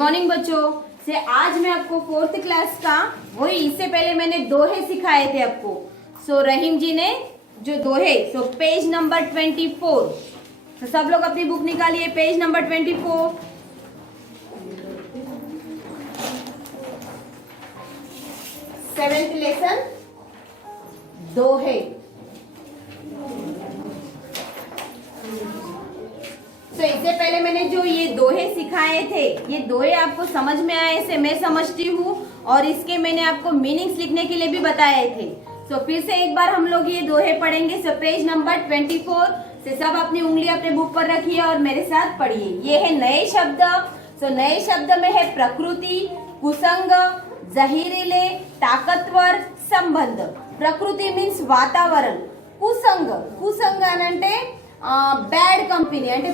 Morning बच्चों। से आज मैं आपको फोर्थ क्लास का वही इससे पहले मैंने दोहे सिखाए थे आपको। सो रहीम जी ने जो दोहे, सो पेज नंबर 24। तो सब लोग अपनी बुक निकालिए, पेज नंबर 24। सेवेंथ लेसन दोहे। तो इससे पहले मैंने जो ये दोहे सिखाए थे, ये दोहे आपको समझ में आए ऐसे मैं समझती हूँ, और इसके मैंने आपको मीनिंग्स लिखने के लिए भी बताए थे। तो फिर से एक बार हम लोग ये दोहे पढ़ेंगे। सो पेज नंबर 24 से सब अपनी उंगली अपने बुक पर रखिए और मेरे साथ पढ़िए। ये है नए शब्द। सो नए शब्द में है प्रकृति, कुसंग, जहीरीले, ताकतवर, संबंध। प्रकृति मीन्स वातावरण, कुसंग, कुसंग అంటే బ్యాడ్ కంపెనీ అంటే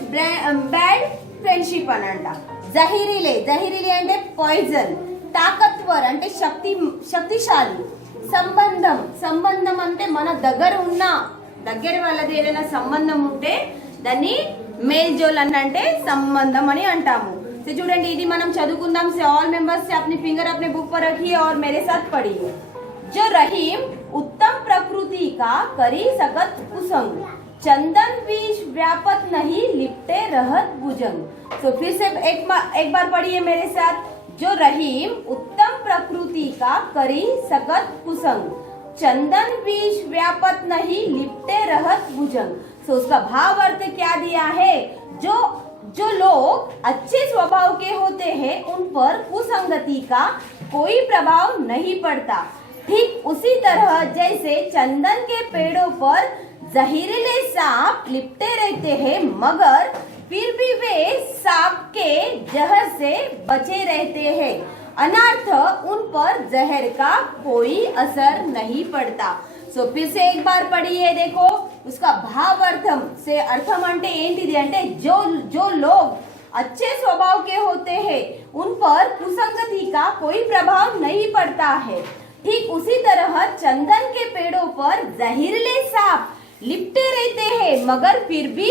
బ్యాడ్ ఫ్రెండ్షిప్ అని అంట. జహీరీలే, జహీరీలే అంటే పాయిజన్. తాకత్వర్ అంటే శక్తిశాలి. సంబంధం, సంబంధం అంటే మన దగ్గర ఉన్న దగ్గర వాళ్ళది ఏదైనా సంబంధం ఉంటే దాన్ని మేల్జోల్ అని అంటే సంబంధం అని అంటాము. సో చూడండి, ఇది మనం చదువుకుందాం. से ऑल मेंबर्स से अपनी फिंगर अपने बुक पर रखिए और मेरे साथ पढ़िए। जो रहीम उत्तम प्रकृति का करी सकत कुसंग, चंदन बीज व्यापत नहीं लिपटे रहत भुजंग। तो फिर से एक बार पढ़िए मेरे साथ। जो रहीम उत्तम प्रकृति का करी सकत कुसंग, चंदन बीज व्यापत नहीं लिपटे रहत भुजंग। तो उसका भाव अर्थ क्या दिया है? जो लोग अच्छे स्वभाव के होते हैं उन पर कुसंगति का कोई प्रभाव नहीं पड़ता। ठीक उसी तरह जैसे चंदन के पेड़ों पर जहरीले सांप लिपटे रहते हैं, मगर फिर भी वे सांप के जहर से बचे रहते हैं, अनर्थ उन पर जहर का कोई असर नहीं पड़ता। सो फिर से एक बार पढ़िए। देखो उसका भाव अर्थम से अर्थम అంటే ఏంటిది అంటే जो लोग अच्छे स्वभाव के होते हैं उन पर कुसंगति का कोई प्रभाव नहीं पड़ता है। ठीक उसी तरह चंदन के पेड़ों पर जहरीले सांप लिपटे रहते हैं, मगर फिर भी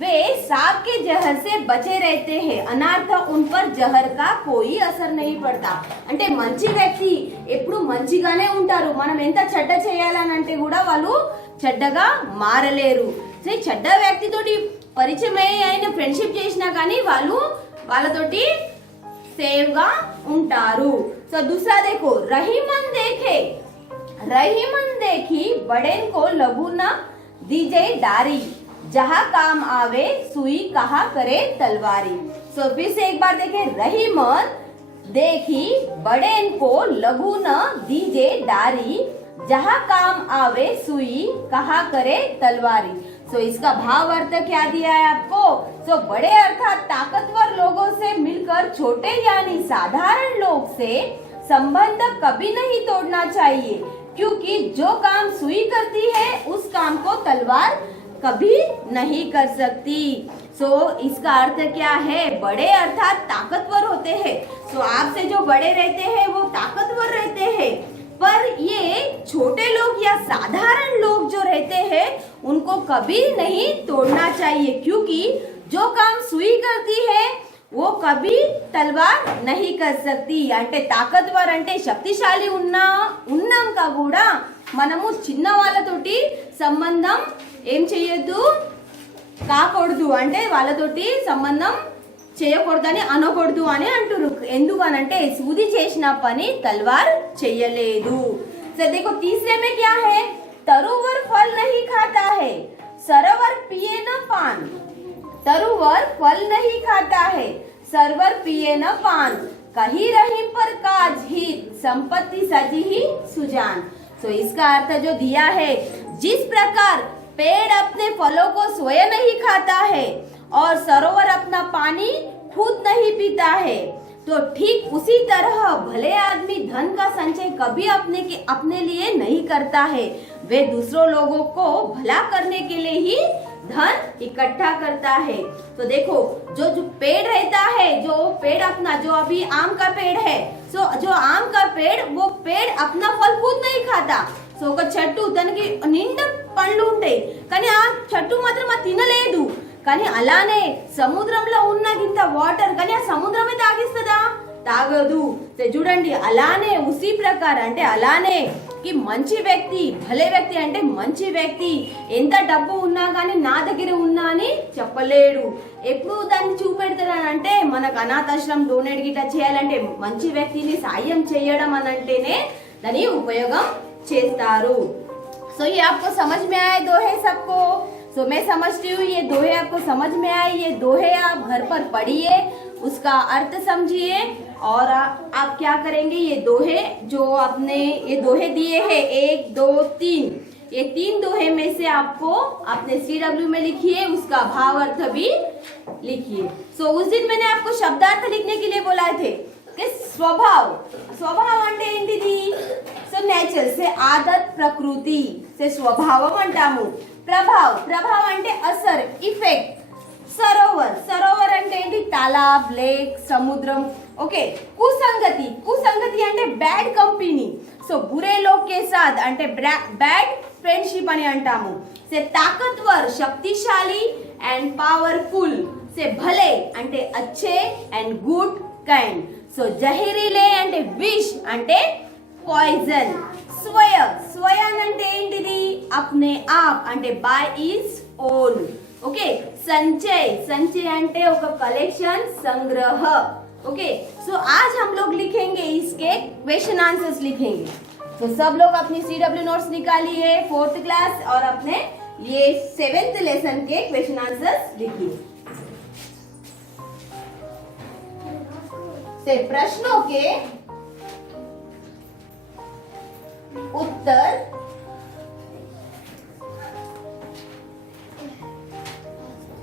वे सांप के जहर से बचे रहते हैं, अनर्थ उन पर जहर का कोई असर नहीं पड़ता। అంటే మంచి వ్యక్తి ఎప్పుడు మంచిగానే ఉంటారు. మనం ఎంత చెడ్డ చేయాలని అంటే కూడా వాళ్ళు చెడ్డగా మారలేరు. సో చెడ్డ వ్యక్తితోటి పరిచయం అయిన ఫ్రెండ్షిప్ చేసినా కానీ వాళ్ళు వాళ్ళతోటి సేవ్ గా ఉంటారు. సో दूसरा देखो, रहीमन देखे, रहीमन देखी बड़ेन को लघु न दीजे डारी, जहाँ काम आवे सुई कहा करे तलवारी। सो फिर से एक बार देखे, रहीमन देखी बड़ेन को लघु न दीजे डारी, जहाँ काम आवे सुई कहा करे तलवारी। सो इसका भाव अर्थ क्या दिया है आपको? सो बड़े अर्थात ताकतवर लोगों से मिलकर छोटे यानी साधारण लोग से संबंध कभी नहीं तोड़ना चाहिए, क्योंकि जो काम सुई करती है उस काम को तलवार कभी नहीं कर सकती। सो इसका अर्थ क्या है? बड़े अर्थात ताकतवर होते हैं। सो आपसे जो बड़े रहते हैं वो ताकतवर रहते हैं, पर ये छोटे लोग या साधारण लोग जो रहते हैं उनको कभी नहीं तोड़ना चाहिए, क्योंकि जो काम सुई करती है वो कभी तलवार नहीं कर सकती. అంటే తాకత్వర్ అంటే శక్తిశాలి ఉన్నాక కూడా మనము చిన్న వాళ్ళతోటి సంబంధం ఏం చేయొద్దు, కాకూడదు. అంటే వాళ్ళతోటి సంబంధం చేయకూడదని అనకూడదు అని అంటారు. ఎందుకనంటే సూది చేసిన పని తల్వార్ చేయలేదు. సో देखो तीसरे में क्या है? तरुवर फल नहीं खाता है, सरोवर पिए न पान। तरुवर फल नहीं खाता है, सरवर पिए न पान, कहीं रहीम पर काज हित, संपत्ति सजी ही सुजान। सो इसका अर्थ जो दिया है, जिस प्रकार पेड़ अपने फलों को स्वयं नहीं खाता है और सरोवर अपना पानी खुद नहीं पीता है, तो ठीक उसी तरह भले आदमी धन का संचय कभी अपने लिए नहीं करता है, वे दूसरों लोगों को भला करने के लिए ही धन इकट्ठा करता है। तो देखो जो पेड़ रहता है, जो पेड़ अपना, जो अभी आम का पेड़ है, सो जो आम का पेड़, वो पेड़ अपना फल खुद नहीं खाता. సో ఒక చెట్టు తనకి నిండా పండ్లు ఉంటాయి, కానీ ఆ చెట్టు మాత్రం అది తినలేదు. కానీ అలానే సముద్రంలో ఉన్న ఇంత వాటర్ కానీ ఆ సముద్రమే తాగిస్తుందా? ఆగదు. చూడండి అలానే ఉసి ప్రకారం అంటే అలానే కి మంచి వ్యక్తి భలే వ్యక్తి అంటే మంచి వ్యక్తి ఎంత డబ్బు ఉన్నా కానీ నా దగ్గర ఉన్నా అని చెప్పలేడు. ఎప్పుడు దాన్ని చూపెడతాడంటే మనకు అనాథాశ్రమం డొనేట్ గిట్లా చేయాలంటే మంచి వ్యక్తిని సాయం చేయడం అని అంటేనే దాని ఉపయోగం చేస్తారు. सो ये आपको समझ में आए दोहे सबको? सो मैं समझती हूँ ये दोहे आपको समझ में आए. ये दोहे आप घर पर पढ़िए, उसका अर्थ समझिए और आप क्या करेंगे, ये दोहे जो आपने ये दोहे दिए हैं 1 2 3, ये 3 दोहे में से आपको आपने CW में लिखिए, उसका भाव अर्थ भी लिखिए. सो उस दिन मैंने आपको शब्दार्थ लिखने के लिए बोला थे कि स्वभाव అంటే ఏంటిది? సో నేచర్ से आदत प्रकृति से स्वभाव అంటాము. ప్రభాव అంటే అసర్ ఇఫెక్ట్. సరోవర్ అంటే ఏంటి? తాలాబ్, లేక్, సముద్రం. ఓకే. కుసంగతి అంటే బ్యాడ్ కంపెనీ. సో బురే లోగ్ కే సాథ్ అంటే బ్యాడ్ ఫ్రెండ్షిప్ అని అంటాము. से తాకత్వర్ శక్తిశాలి అండ్ పవర్ఫుల్. से భలే అంటే అచ్చే అండ్ గుడ్ కైండ్. సో జహరీలే అంటే విష్ అంటే పాయిజన్. స్వయం అంటే ఏంటిది? अपने आप అంటే బై ఈజ్ ఓన్. ఓకే. संचय అంటే ఒక कलेक्शन संग्रह. ओके. सो आज हम लोग लिखेंगे इसके क्वेश्चन आंसर्स लिखेंगे. तो सब लोग अपनी CW नोट्स निकालिए 4th क्लास और अपने ये 7th लेसन के क्वेश्चन आंसर्स लिखिए. से प्रश्नों के उत्तर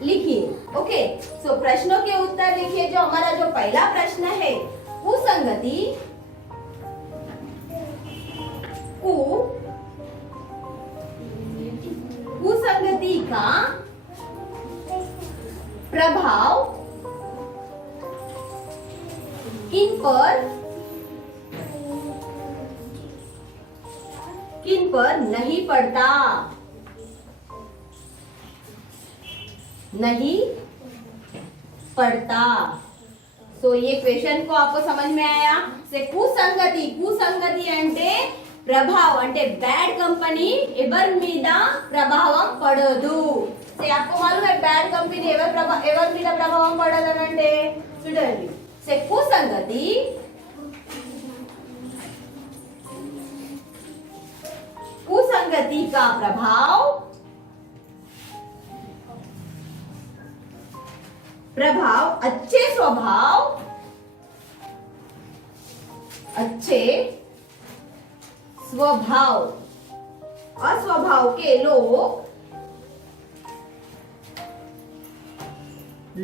लिखिए. ओके. सो प्रश्नों के उत्तर लिखिए. जो हमारा जो पहला प्रश्न है, कुसंगति कुसंगति का प्रभाव किन पर नहीं पड़ता? तो ये क्वेश्चन को आपको समझ में आया? से कुसंगति అంటే ప్రభావం అంటే బ్యాడ్ కంపెనీ ఎవరి మీద ప్రభావం పడదు. से आपको मालूम है बैड कंपनी ఎవరి మీద ప్రభావం పడదనంటే చూడండి. से कुसंगति का प्रभाव अच्छे स्वभाव अस्वभाव के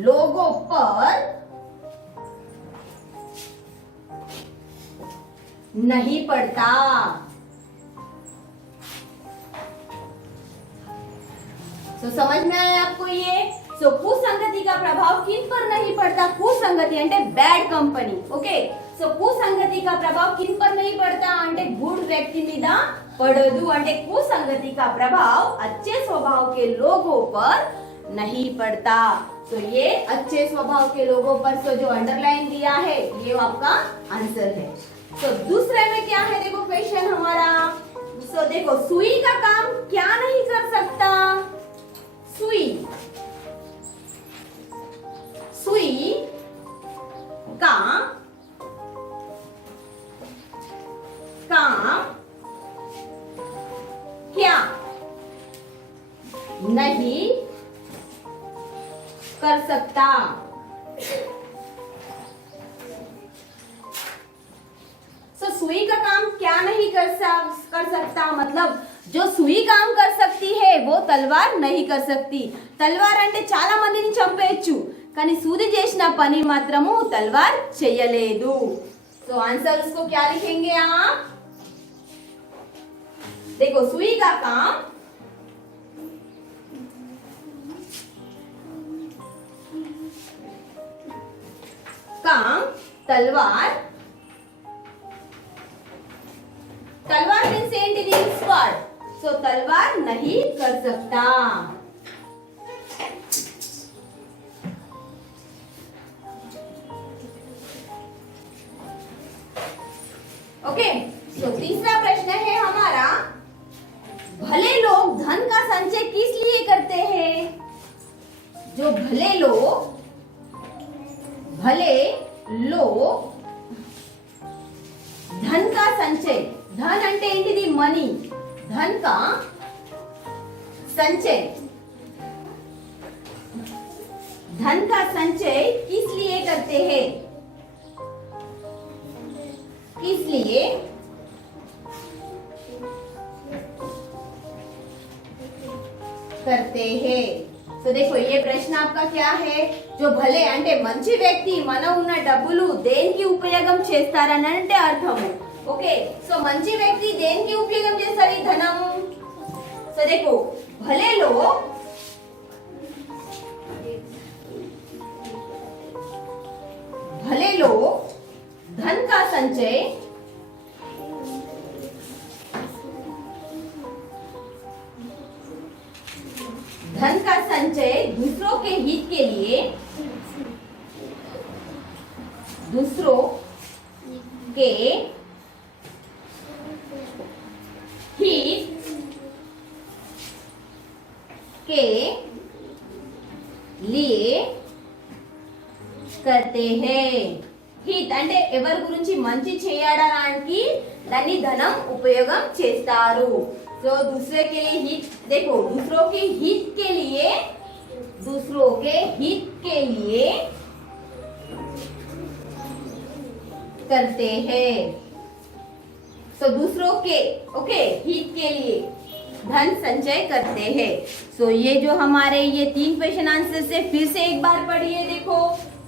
लोगों पर नहीं पड़ता. तो समझ में आया आपको ये? सो कुसंगति का प्रभाव किन पर नहीं पड़ता? कुसंगति అంటే బ్యాడ్ కంపెనీ. ఓకే. సో కుసంగతి का प्रभाव किन पर नहीं पड़ता అంటే गुड व्यक्ति మీద पड़दू. అంటే कुसंगति का प्रभाव अच्छे स्वभाव के लोगों पर नहीं पड़ता. तो ये अच्छे स्वभाव के लोगों पर तो जो अंडरलाइन दिया है ये आपका आंसर है. तो दूसरे में क्या है देखो क्वेश्चन हमारा. सो देखो सुई का काम क्या नहीं कर सकता? सुई का काम क्या नहीं कर सकता? सुई का काम क्या नहीं कर सकता मतलब जो सुई काम कर सकती है वो तलवार नहीं कर सकती. తల్వార్ అంటే చాలా మందిని చంపేయచ్చు కానీ సూది చేసిన పని మాత్రము తల్వార్ చేయలేదు. तो आंसर उसको क्या लिखेंगे आप? देखो सुई का काम तलवार मीन्स ఏంటిది? స్వర్డ్. సో तलवार नहीं कर सकता. ओके, तो तीसरा प्रश्न है हमारा, भले लोग धन का संचय किस लिए करते हैं? जो भले लोग धन का संचय, धन అంటే ఏంటిది? మనీ, धन का संचय, धन का संचय किस लिए करते हैं? किस लिए करते हैं? तो देखो ये प्रश्न आपका क्या है, जो భలే అంటే మంచి వ్యక్తి మన ఉన్న డబ్బులు దేనికి ఉపయోగం చేస్తారని అంటే అర్థము. ఓకే, సో మంచి వ్యక్తి దేనికి ఉపయోగం చేస్తారు ఈ ధనం? సో देखो भले लोग धन का संचय दूसरों के हित के लिए, दूसरों के हित के लिए करते हैं. హిత్ అంటే ఎవరి గురించి మంచి చేయడానికి దాన్ని ధనం ఉపయోగం చేస్తారు. तो दूसरे के लिए हित, देखो दूसरों के हित के लिए करते हैं. तो दूसरों के हित के लिए धन संचय करते हैं. सो ये जो हमारे ये 3 क्वेश्चन आंसर से फिर से एक बार पढ़िए. देखो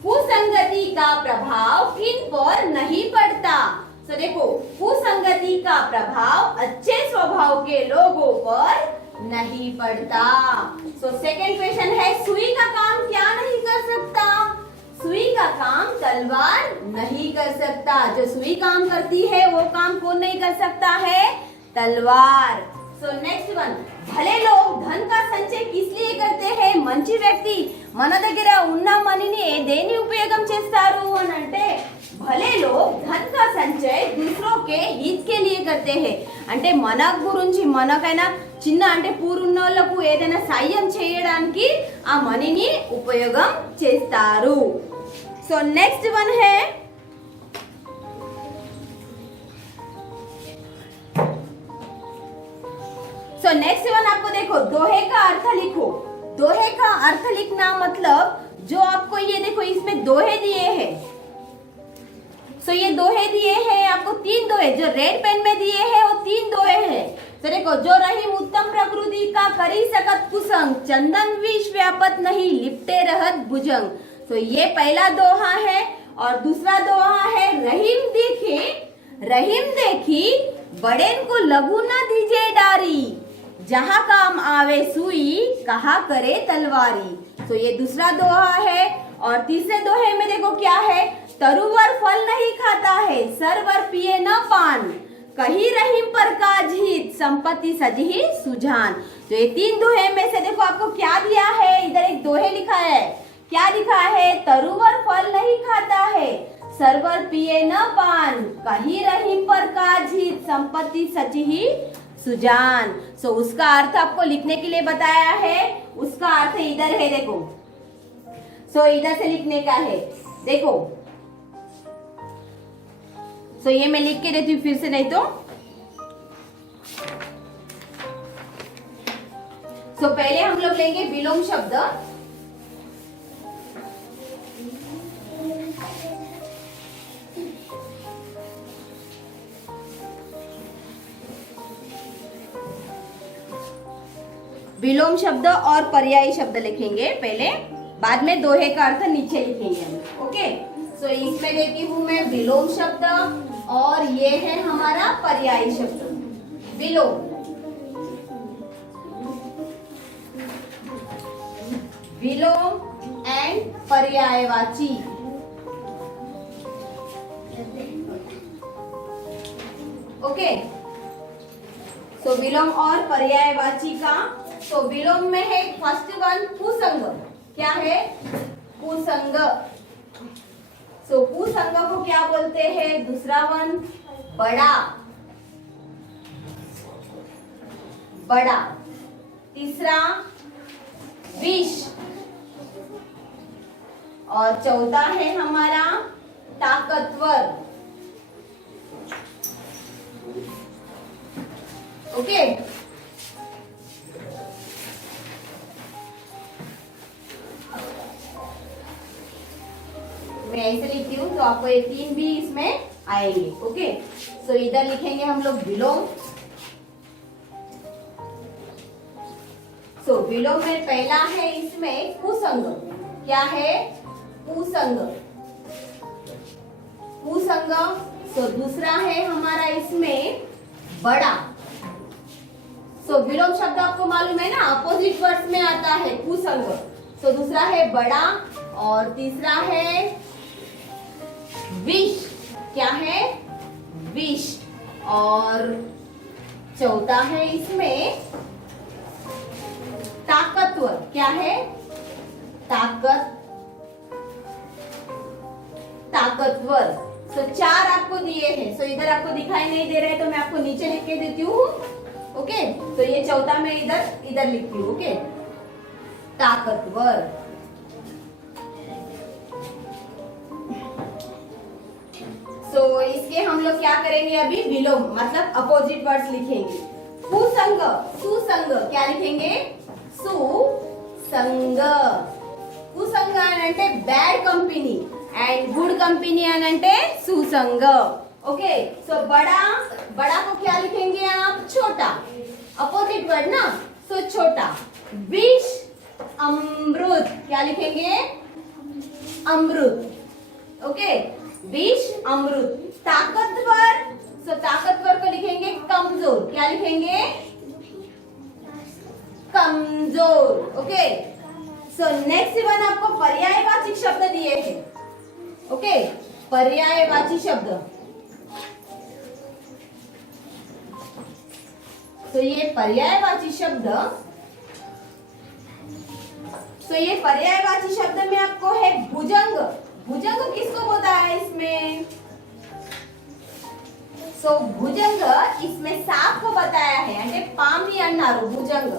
कुसंगति का प्रभाव किन पर नहीं पड़ता? तो देखो कुसंगति का प्रभाव अच्छे स्वभाव के लोगों पर नहीं पड़ता. सो सेकंड क्वेश्चन है, सुई का काम क्या नहीं कर सकता? सुई का काम तलवार नहीं कर सकता. जो सुई काम करती है वो काम कौन नहीं कर सकता है? तलवार. सो नेक्स्ट वन, भले लोग धन का संचय किस लिए करते हैं? మంచి వ్యక్తి మన దగ్గర ఉన్న మనీని దేని ఉపయోగం చేస్తారు అని అంటే, भले लोग धन का संचय दूसरों के हित के लिए करते हैं. అంటే మన గురించి మనకైనా చిన్న అంటే పూరున్నోళ్ళకు ఏదైనా సాయం చేయడానికి ఆ మనీని ఉపయోగం చేస్తారు. సో నెక్స్ట్ వన్ है, सो नेक्स्ट वन आपको देखो दोहे का अर्थ लिखो. दोहे का अर्थ लिखना मतलब जो आपको ये देखो इसमें दोहे दिए हैं. सो ये दोहे दिए हैं आपको 3 दोहे, जो रेड पेन में दिए हैं वो 3 दोहे हैं. तो देखो, जो रहीम उत्तम प्रकृति का करी सकत कुसंग, चंदन विष व्यापत नहीं लिपटे रहत भुजंग. तो ये पहला दोहा है. और दूसरा दोहा है, रहीम देखी बड़ेन को लघु न दीजे डारी, जहाँ काम आवे सुई कहा करे तलवारी. तो ये दूसरा दोहा है. और तीसरे दोहे में देखो क्या है, तरुवर फल नहीं खाता है, सरवर पिए न पान, कही रहीम पर काज हित, संपत्ति सजही सुजान. तो ये 3 दोहे में से देखो आपको क्या दिया है, इधर एक दोहे लिखा है. क्या लिखा है? तरुवर फल नहीं खाता है, सरवर पिए न पान, कही रहीम पर काज हित, संपत्ति सजही सुजान. सो उसका अर्थ आपको लिखने के लिए बताया है. उसका अर्थ इधर है, देखो. सो इधर से लिखने का है, देखो. सो ये मैं लिख के देती हूँ फिर से, नहीं तो. सो पहले हम लोग लेंगे विलोम शब्द. विलोम शब्द और पर्यायी शब्द लिखेंगे पहले, बाद में दोहे का अर्थ नीचे लिखेंगे हम. ओके, सो इसमें देती हूँ मैं विलोम शब्द और ये है हमारा पर्यायी शब्द. विलोम, विलोम एंड पर्यायवाची. ओके, सो विलोम और पर्यायवाची का. तो विलोम में है फर्स्ट वन कुसंग. क्या है? कुसंग. सो कुसंग को क्या बोलते हैं? दूसरा वन बड़ा, बड़ा। तीसरा विष, और चौथा है हमारा ताकतवर। ओके, मैं ऐसे लिखती हूँ तो आपको ये 3 भी इसमें आएंगे। ओके, सो इधर लिखेंगे हम लोग विलोम। सो विलोम में पहला है इसमें कुसंग। क्या है? कुसंग, कुसंग। सो दूसरा है हमारा इसमें बड़ा। सो विलोम शब्द आपको मालूम है ना, अपोजिट वर्ड्स में आता है कुसंग। सो दूसरा है बड़ा, और तीसरा है विष। क्या है? विष। और चौथा है इसमें ताकतवर। क्या है? ताकतवर। सो 4 आपको दिए हैं। सो इधर आपको दिखाई नहीं दे रहे तो मैं आपको नीचे लिख के देती हूँ। ओके, तो ये चौथा मैं इधर लिखती हूँ। ओके, ताकतवर। सो इसके हम लोग क्या करेंगे अभी? विलोम मतलब अपोजिट वर्ड्स लिखेंगे। कुसंग, सुसंग। क्या लिखेंगे? सुसंग। कुसंग అంటే bad company and good company అంటే सुसंग। ओके, सो बड़ा, बड़ा को क्या लिखेंगे आप? छोटा। अपोजिट वर्ड ना, सो छोटा। विष, अमृत। क्या लिखेंगे? अमृत। ओके, विष, अमृत। ताकतवर, सो ताकतवर को लिखेंगे कमजोर। क्या लिखेंगे? कमजोर। ओके, सो नेक्स्ट वन आपको पर्यायवाची शब्द दिए हैं। ओके, पर्यायवाची शब्द। तो ये पर्यायवाची शब्द, में आपको है भुजंग। भुजंग किसको बोलता है इसमें? सो भुजंग इसमें सांप को बताया है అంటే పాముని అన్నారు భుజంగ।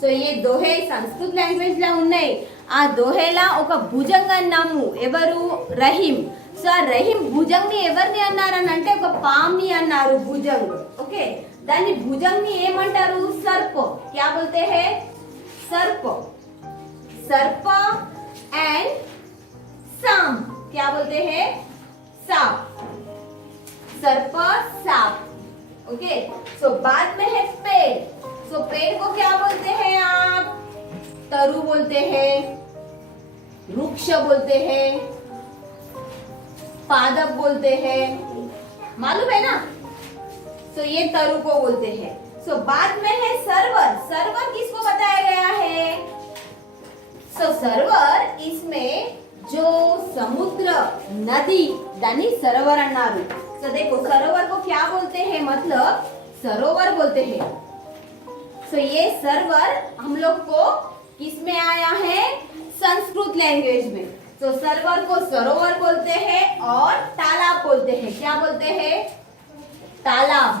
సో ये दोहे సంస్కృత లాంగ్వేజ్ లో ఉన్నాయి। ఆ దోహేలా ఒక భుజంగ అన్నాము। ఎవరు? రహీం। సో ఆ రహీం భుజంగ్ ని ఎవరిని అన్నారని అంటే ఒక పాముని అన్నారు భుజంగ్। ఓకే, దాన్ని భుజంగ్ ని ఏమంటారు? सर्प। क्या बोलते हैं? सर्प। सर्प एंड सांप। क्या बोलते हैं? सांप। सर्प, सांप। ओके, सो बाद में है पेड़। सो पेड़ को क्या बोलते हैं आप? तरु बोलते हैं, वृक्ष बोलते हैं, पादप बोलते हैं। मालूम है ना? सो ये तरु को बोलते हैं। सो बाद में है सरोवर। सरोवर किसको बताया गया है? सो सरोवर इसमें जो समुद्र, नदी दानी सरोवर अन्नारू। तो देखो सरोवर को क्या बोलते हैं? मतलब सरोवर बोलते हैं। सो ये सरोवर हम लोग को किस में आया है? संस्कृत लैंग्वेज में। तो सरोवर को सरोवर बोलते हैं और तालाब बोलते हैं। क्या बोलते हैं? तालाब।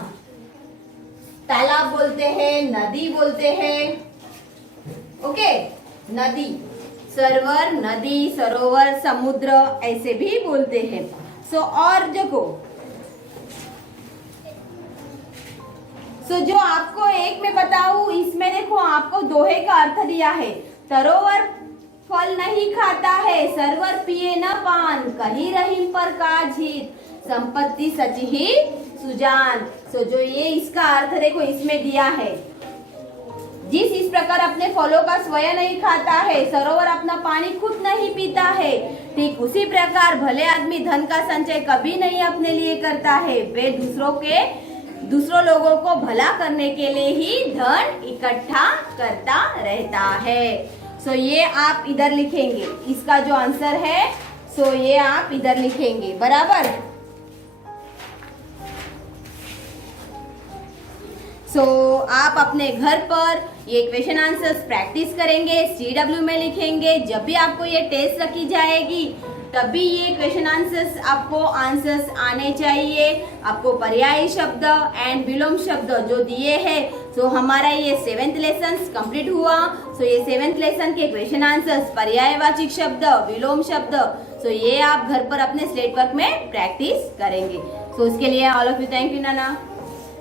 तालाब बोलते हैं, नदी बोलते हैं। ओके, नदी, सरोवर, नदी, सरोवर, समुद्र ऐसे भी बोलते हैं। सो और देखो, जो आपको एक में बताऊं, इसमें देखो आपको दोहे का अर्थ दिया है। सरोवर फल नहीं खाता है, सरोवर पिए न पान, कहीं रहीम पर का जीत, संपत्ति सच ही सुजान। सो जो ये इसका अर्थ देखो इसमें दिया है। जिस इस प्रकार अपने फलों का स्वयं नहीं खाता है, सरोवर अपना पानी खुद नहीं पीता है, ठीक उसी प्रकार भले आदमी धन का संचय कभी नहीं अपने लिए करता है। वे दूसरों लोगों को भला करने के लिए ही धन इकट्ठा करता रहता है। सो ये आप इधर लिखेंगे, इसका जो आंसर है सो ये आप इधर लिखेंगे। बराबर। सो आप अपने घर पर ये क्वेश्चन आंसर्स प्रैक्टिस करेंगे, CW में लिखेंगे। जब भी आपको ये टेस्ट रखी जाएगी तभी ये क्वेश्चन आंसर्स आपको आंसर्स आने चाहिए। आपको पर्यायी शब्द एंड विलोम शब्द जो दिए हैं, सो हमारा ये 7th लेसन कंप्लीट हुआ। सो ये 7th लेसन के क्वेश्चन आंसर्स पर्यायवाची शब्द, विलोम शब्द, सो ये आप घर पर अपने स्लेट वर्क में प्रैक्टिस करेंगे। सो इसके लिए all of you thank you Nana.